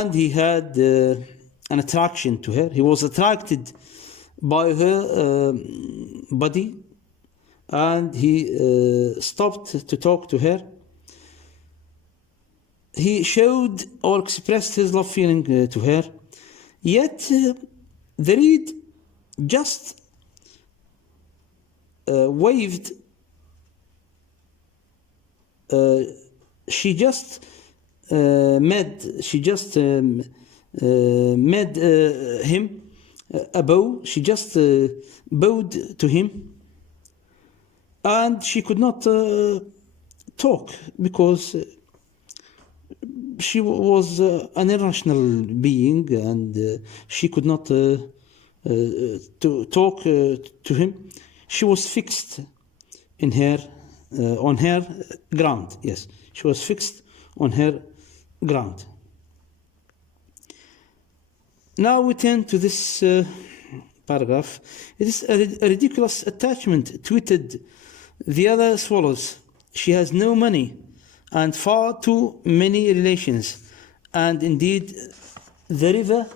and he had an attraction to her. He was attracted by her body, and he stopped to talk to her. He showed or expressed his love feeling to her, yet the reed just waved. She just made him a bow. She just bowed to him, and she could not talk because she was an irrational being, and she could not to talk to him. She was fixed in her on her ground. Yes, she was fixed on her ground. Now we turn to this paragraph. It is a ridiculous attachment, tweeted the other swallows. She has no money and far too many relations, and indeed the river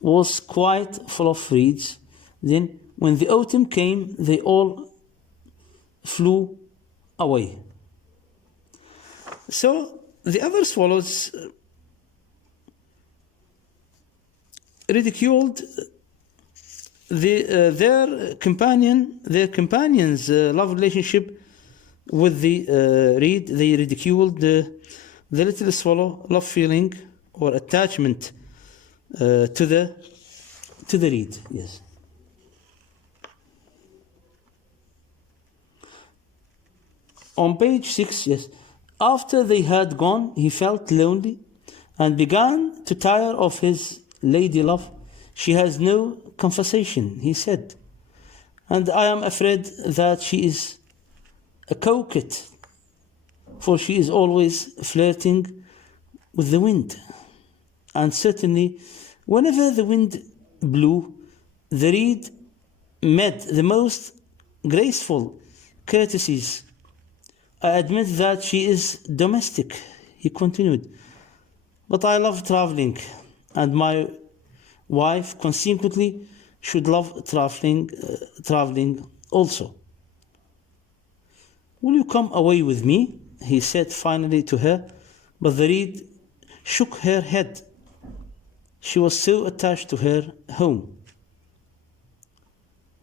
was quite full of reeds. Then when the autumn came, they all flew away. So the other swallows ridiculed their companion's love relationship with the reed. They ridiculed the little swallow love feeling or attachment to the reed. Yes. On page 6, yes. After they had gone, he felt lonely and began to tire of his lady love. She has no conversation, he said, and I am afraid that she is a coquette, for she is always flirting with the wind. And certainly, whenever the wind blew, the reed made the most graceful courtesies. I admit that she is domestic, he continued, but I love traveling, and my wife consequently should love traveling also. Will you come away with me? He said finally to her, but the reed shook her head. She was so attached to her home.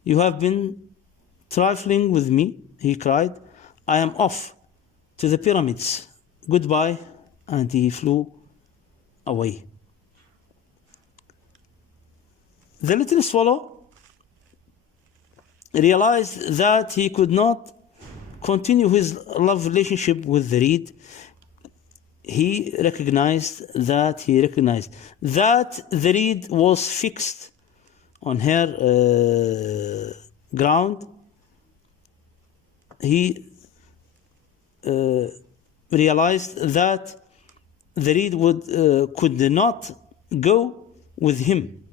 You have been trifling with me, he cried. I am off to the pyramids. Goodbye. And he flew away. The little swallow realized that he could not continue his love relationship with the reed. He recognized that the reed was fixed on her ground. He realized that the reed could not go with him.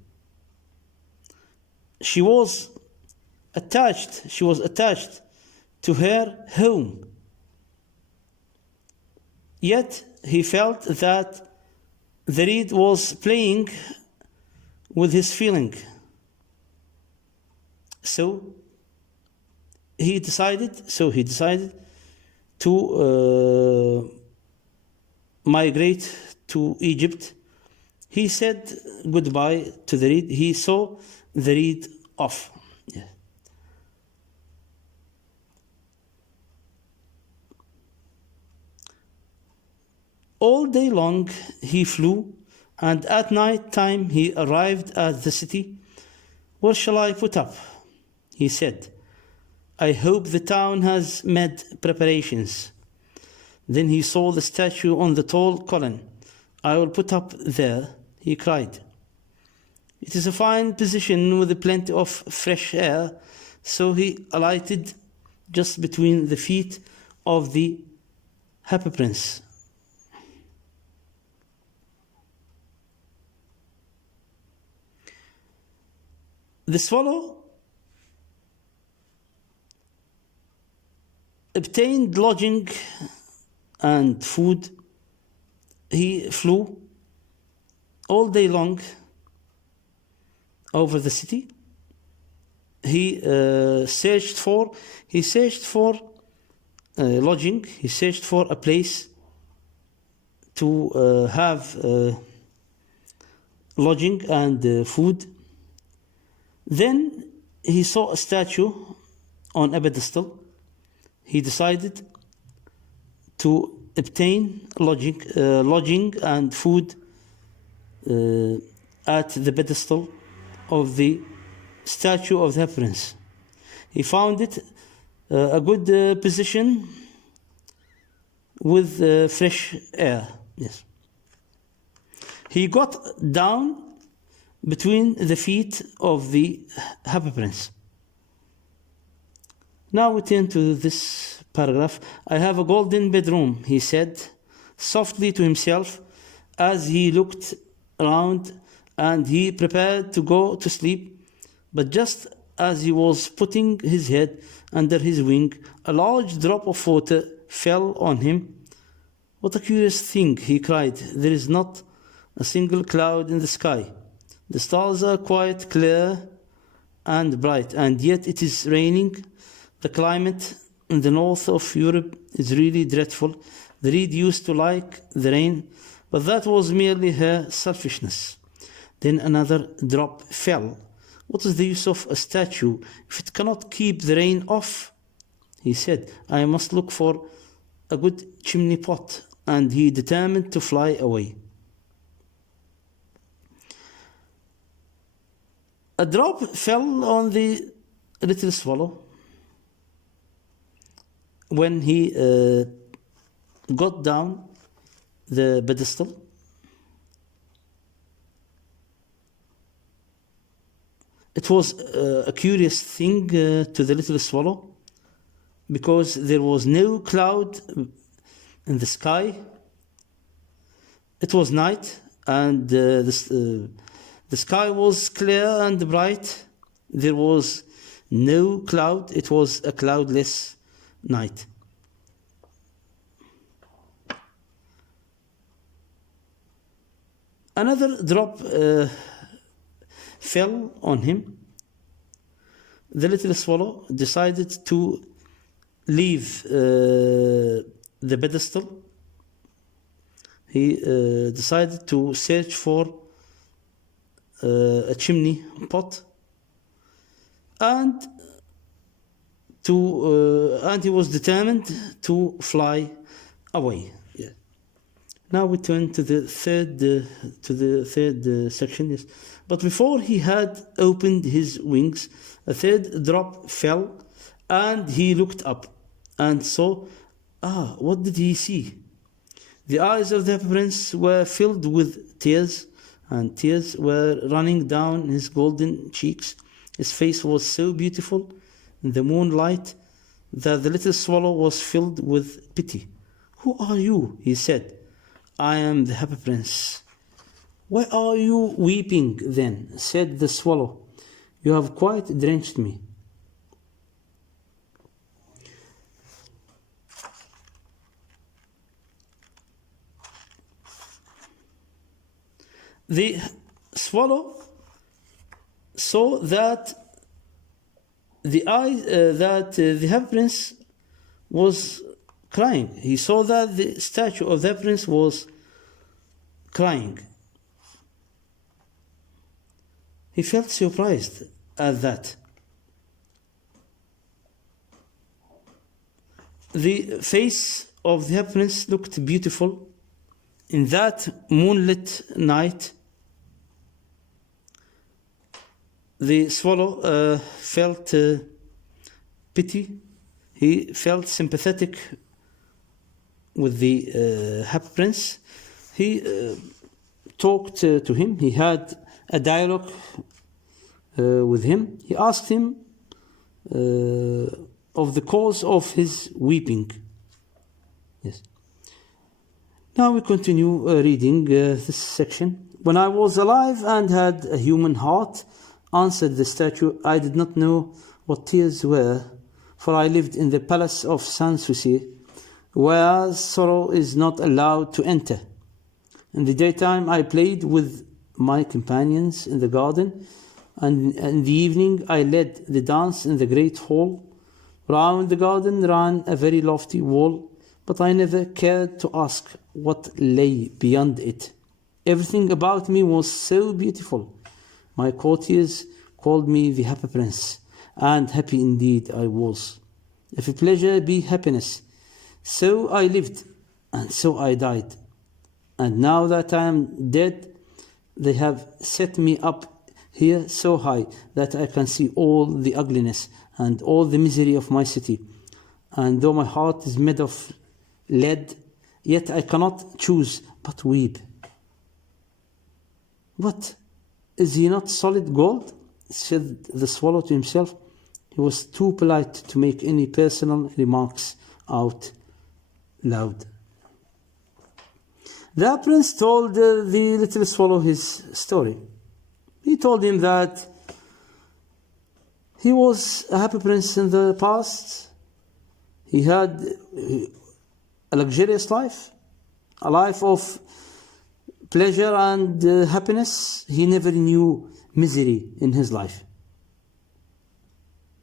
She was attached to her home. Yet he felt that the reed was playing with his feeling. So he decided to migrate to Egypt. He said goodbye to the reed. He saw the reed off. Yeah. All day long he flew, and at night time he arrived at the city. Where shall I put up? He said. I hope the town has made preparations. Then he saw the statue on the tall column. I will put up there, he cried. It is a fine position with plenty of fresh air, so he alighted just between the feet of the happy prince. The swallow obtained lodging and food. He flew all day long over the city. He searched for lodging. He searched for a place to have lodging and food. Then he saw a statue on a pedestal. He decided to obtain lodging and food at the pedestal of the statue of the prince. He found it a good position with fresh air. Yes. He got down between the feet of the happy prince. Now we turn to this paragraph. I have a golden bedroom, he said softly to himself as he looked around and he prepared to go to sleep. But just as he was putting his head under his wing, a large drop of water fell on him. What a curious thing, he cried. There is not a single cloud in the sky. The stars are quite clear and bright, and yet it is raining. The climate in the north of Europe is really dreadful. The reed used to like the rain, but that was merely her selfishness. Then another drop fell. What is the use of a statue if it cannot keep the rain off? He said, I must look for a good chimney pot, and he determined to fly away. A drop fell on the little swallow when he got down the pedestal. It was a curious thing to the little swallow because there was no cloud in the sky. It was night and the sky was clear and bright. There was no cloud. It was a cloudless night. Another drop fell on him. The little swallow decided to leave the pedestal. He decided to search for a chimney pot, and he was determined to fly away. Yeah. Now we turn to the third section. Yes. But before he had opened his wings, a third drop fell, and he looked up and saw. What did he see? The eyes of the prince were filled with tears, and tears were running down his golden cheeks. His face was so beautiful in the moonlight that the little swallow was filled with pity. Who are you? He said. I am the happy prince. Why are you weeping then? Said the swallow. You have quite drenched me. The swallow saw that the happy prince was crying. He saw that the statue of the prince was crying. He felt surprised at that. The face of the happy prince looked beautiful in that moonlit night. The swallow felt pity. He felt sympathetic with the happy prince. He talked to him. He had a dialogue with him. He asked him of the cause of his weeping. Yes. Now we continue reading this section. When I was alive and had a human heart, answered the statue, I did not know what tears were, for I lived in the palace of Sanssouci, where sorrow is not allowed to enter. In the daytime I played with my companions in the garden, and in the evening I led the dance in the great hall. Round the garden ran a very lofty wall, but I never cared to ask what lay beyond it. Everything about me was so beautiful. My courtiers called me the happy prince, and happy indeed I was. If pleasure be happiness, so I lived, and so I died. And now that I am dead, they have set me up here so high that I can see all the ugliness and all the misery of my city. And though my heart is made of lead, yet I cannot choose but weep. What? Is he not solid gold? Said the swallow to himself. He was too polite to make any personal remarks out loud. The prince told the little swallow his story. He told him that he was a happy prince in the past. He had a luxurious life, a life of pleasure and happiness. He never knew misery in his life.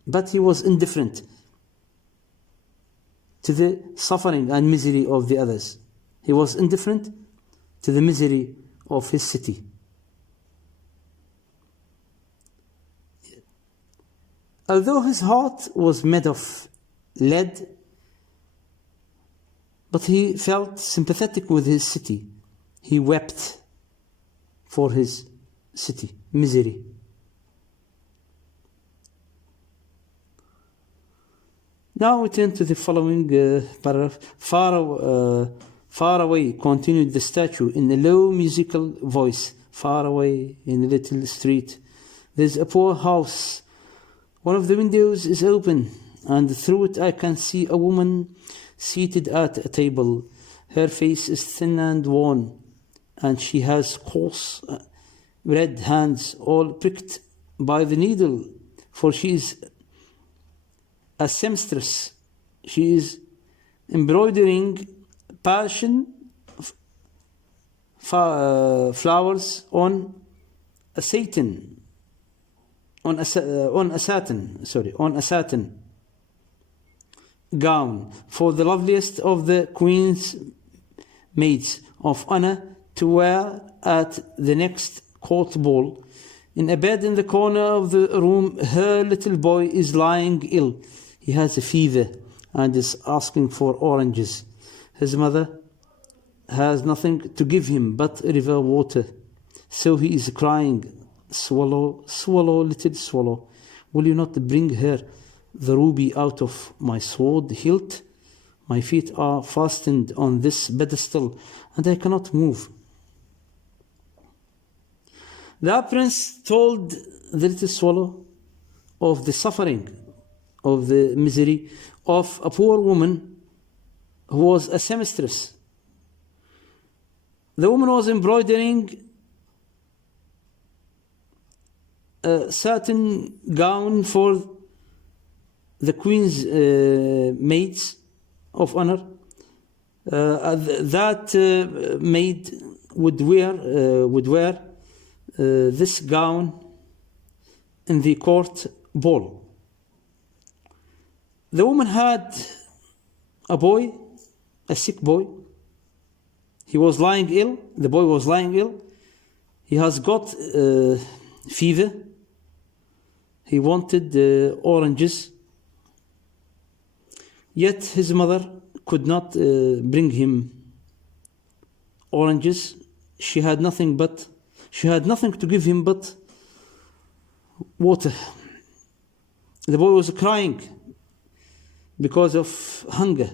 But he was indifferent to the suffering and misery of the others. He was indifferent to the misery of his city. Although his heart was made of lead, but he felt sympathetic with his city. He wept for his city, misery. Now we turn to the following paragraph. Far away, continued the statue in a low musical voice. Far away in a little street, there's a poor house. One of the windows is open, and through it I can see a woman seated at a table. Her face is thin and worn, and she has coarse red hands, all pricked by the needle, for she is a seamstress. She is embroidering passion flowers on a satin gown for the loveliest of the queen's maids of honor to wear at the next court ball. In a bed in the corner of the room, her little boy is lying ill. He has a fever and is asking for oranges. His mother has nothing to give him but river water. So he is crying, "Swallow, swallow, little swallow, will you not bring her the ruby out of my sword hilt? My feet are fastened on this pedestal, and I cannot move." The prince told the little swallow of the suffering, of the misery of a poor woman who was a seamstress. The woman was embroidering a satin gown for the queen's maids of honor. That maid would wear this gown in the court ball. The woman had a boy, a sick boy. He was lying ill. The boy was lying ill. He has got fever. He wanted oranges. Yet his mother could not bring him oranges. She had nothing to give him but water. The boy was crying because of hunger.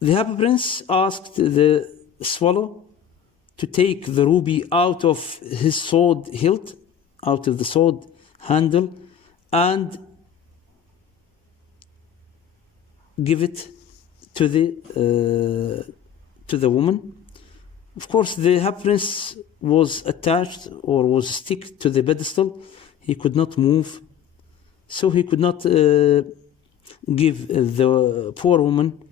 The happy prince asked the swallow to take the ruby out of his sword hilt, out of the sword handle, and give it to the woman. Of course, the happy prince was attached or was stick to the pedestal. He could not move, so he could not give the poor woman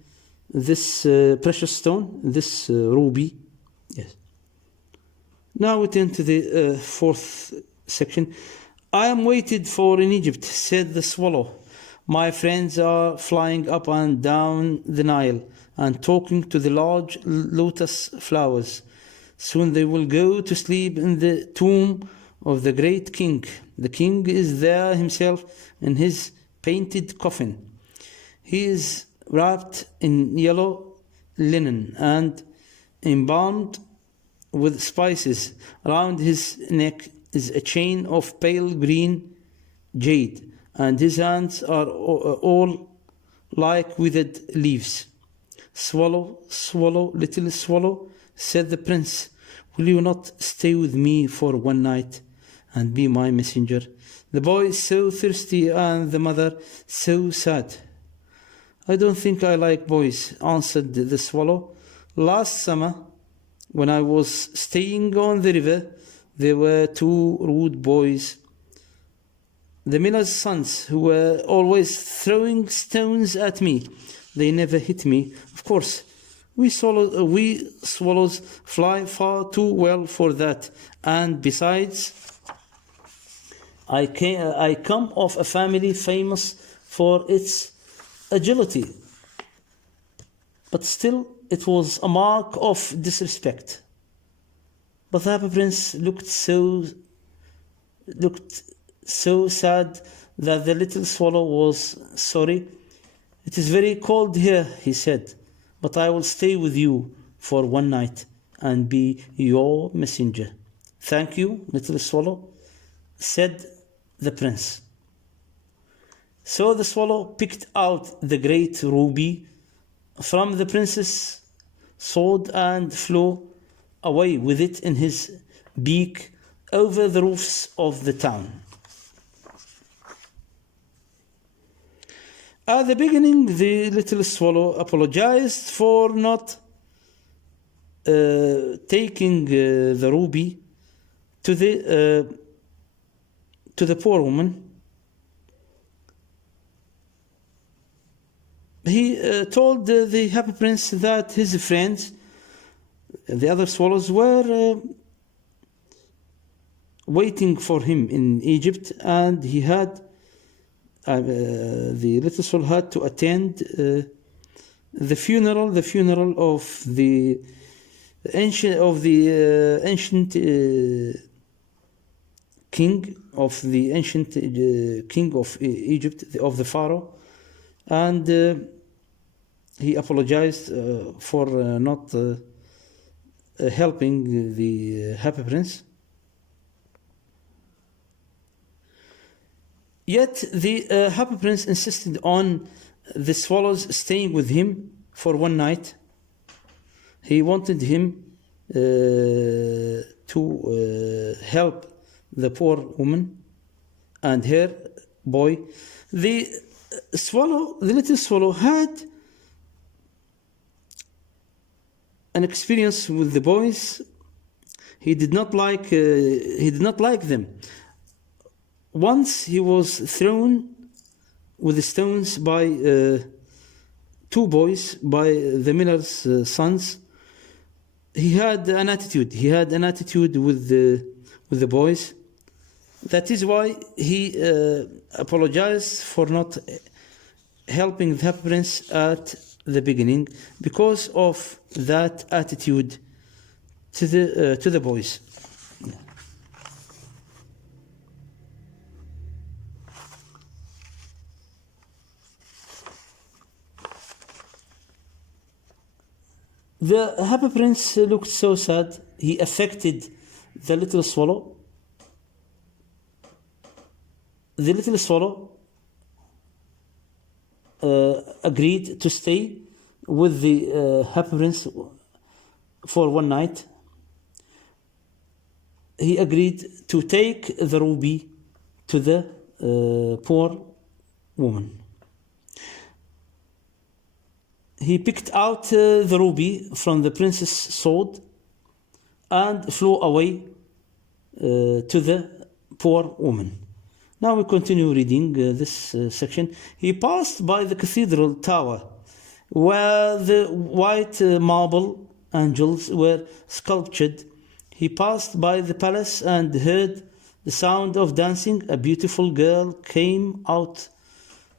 this precious stone, this ruby. Yes. Now we turn to the fourth section. I am waited for in Egypt, said the swallow. My friends are flying up and down the Nile and talking to the large lotus flowers. Soon they will go to sleep in the tomb of the great king. The king is there himself in his painted coffin. He is wrapped in yellow linen and embalmed with spices. Around his neck is a chain of pale green jade, and his hands are all like withered leaves. Swallow, swallow, little swallow, said the prince, will you not stay with me for one night and be my messenger? The boy is so thirsty and the mother so sad. I don't think I like boys, answered the swallow. Last summer, when I was staying on the river, there were two rude boys, the miller's sons, who were always throwing stones at me. They never hit me. Of course, we swallows fly far too well for that. And besides, I come of a family famous for its agility. But still, it was a mark of disrespect. But the Happy Prince looked so sad that the little swallow was sorry. It is very cold here, he said, but I will stay with you for one night and be your messenger. Thank you, little swallow, said the prince. So the swallow picked out the great ruby from the prince's sword and flew away with it in his beak over the roofs of the town. At the beginning, the little swallow apologized for not taking the ruby to the poor woman. He told the Happy Prince that his friends, the other swallows, were waiting for him in Egypt, and he had the little soul had to attend the funeral of the ancient king of the ancient king of Egypt, of the Pharaoh, and he apologized for not helping the Happy Prince. Yet the Happy Prince insisted on the swallows staying with him for one night. He wanted him to help the poor woman and her boy. The little swallow, had an experience with the boys. He did not like them. Once he was thrown with stones by two boys, by the miller's sons. He had an attitude. With the boys. That is why he apologized for not helping the Happy Prince at the beginning, because of that attitude to the boys. The Happy Prince looked so sad. He affected the little swallow. The little swallow agreed to stay with the Happy Prince for one night. He agreed to take the ruby to the poor woman. He picked out the ruby from the prince's sword and flew away to the poor woman. Now we continue reading this section. He passed by the cathedral tower, where the white marble angels were sculptured. He passed by the palace and heard the sound of dancing. A beautiful girl came out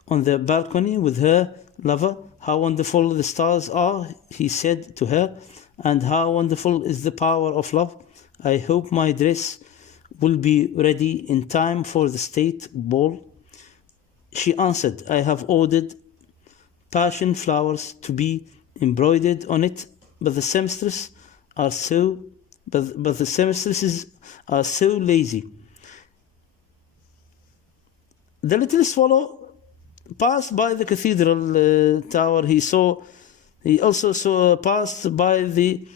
on the balcony with her lover. How wonderful the stars are, he said to her, and how wonderful is the power of love. I hope my dress will be ready in time for the state ball. She answered, I have ordered passion flowers to be embroidered on it, but the seamstresses are so lazy. The little swallow passed by the cathedral tower. He also passed by the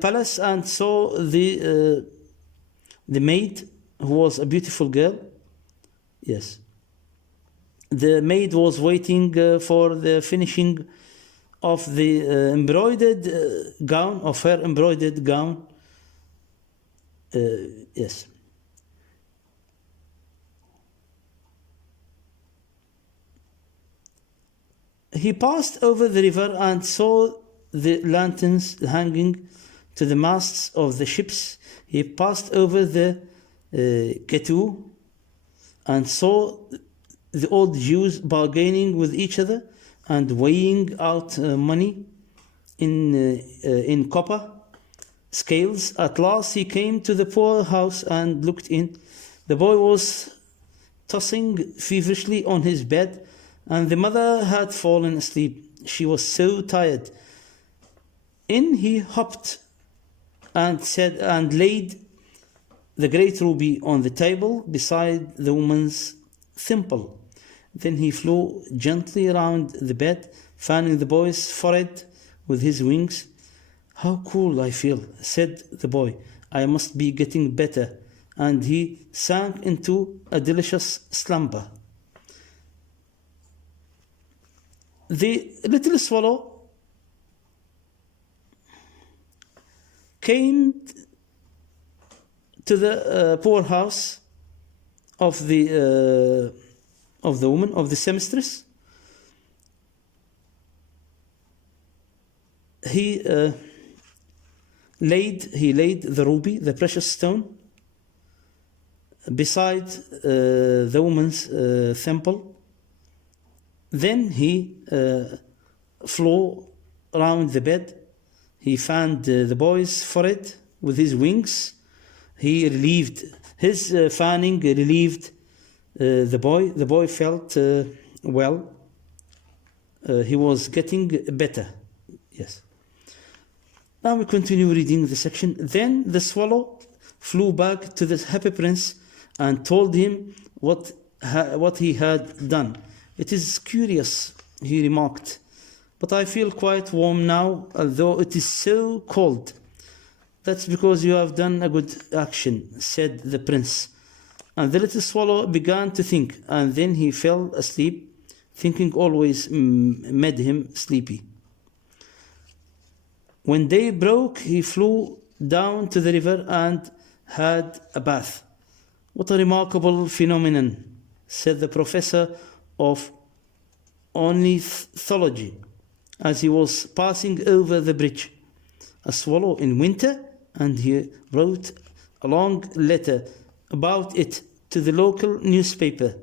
palace and saw the maid, who was a beautiful girl. Yes. The maid was waiting for the finishing of the embroidered gown, of her embroidered gown. Yes. He passed over the river and saw the lanterns hanging to the masts of the ships. He passed over the Ketu and saw the old Jews bargaining with each other and weighing out money in copper scales. At last he came to the poor house and looked in. The boy was tossing feverishly on his bed, and the mother had fallen asleep. She was so tired. In he hopped and laid the great ruby on the table beside the woman's thimble. Then he flew gently around the bed, fanning the boy's forehead with his wings. How cool I feel, said the boy. I must be getting better. And he sank into a delicious slumber. The little swallow came to the poorhouse of the woman, of the seamstress. He laid the ruby, the precious stone, beside the woman's thimble. Then he flew around the bed. He fanned the boy's forehead with his wings. He relieved his fanning, relieved the boy. The boy felt well. He was getting better. Yes. Now we continue reading the section. Then the swallow flew back to the happy prince and told him what he had done. It is curious, he remarked, but I feel quite warm now, although it is so cold. That's because you have done a good action, said the prince. And the little swallow began to think, and then he fell asleep. Thinking always made him sleepy. When day broke, he flew down to the river and had a bath. What a remarkable phenomenon, said the professor of ornithology as he was passing over the bridge. A swallow in winter, and he wrote a long letter about it to the local newspaper.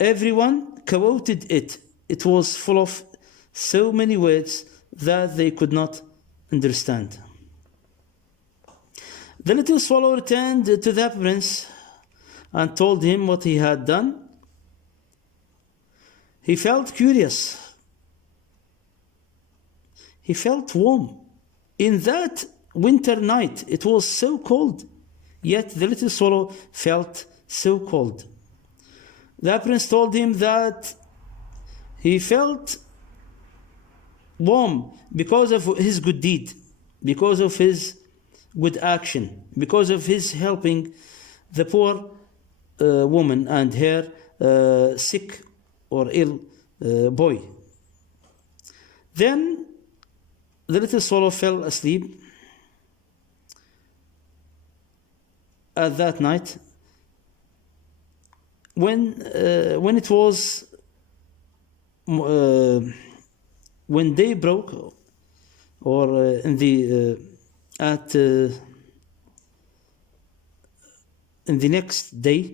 Everyone quoted it. It was full of so many words that they could not understand. The little swallow returned to the prince and told him what he had done. He felt curious. He felt warm. In that winter night, it was so cold. Yet the little swallow felt so cold. The prince told him that he felt warm because of his good deed, because of his good action, because of his helping the poor woman and her sick or ill boy. Then the little swallow fell asleep. At that night, when it was when day broke, or in the at in the next day,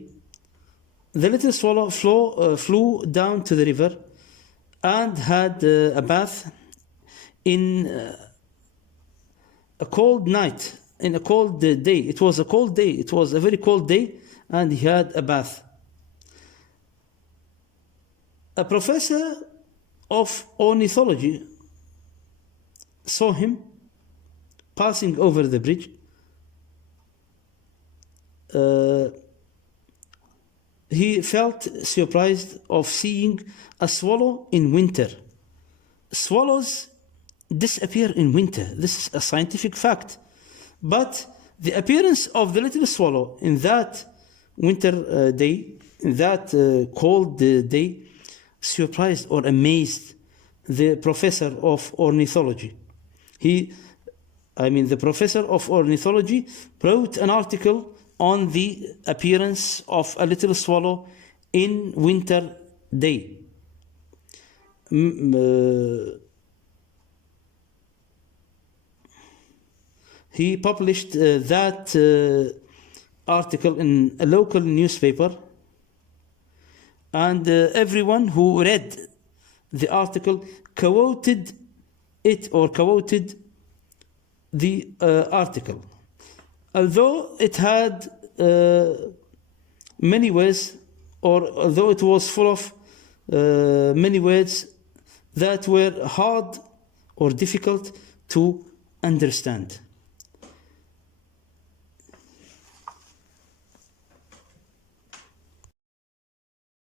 the little swallow flew down to the river and had a bath in a cold night, in a cold day. It was a cold day. It was a very cold day, and he had a bath. A professor of ornithology saw him passing over the bridge. He felt surprised of seeing a swallow in winter. Swallows disappear in winter. This is a scientific fact. But the appearance of the little swallow in that winter day, in that cold day, surprised or amazed the professor of ornithology. The professor of ornithology wrote an article on the appearance of a little swallow in winter day. He published that article in a local newspaper, and everyone who read the article quoted it or quoted the article. Although it had many words, or although it was full of many words that were hard or difficult to understand.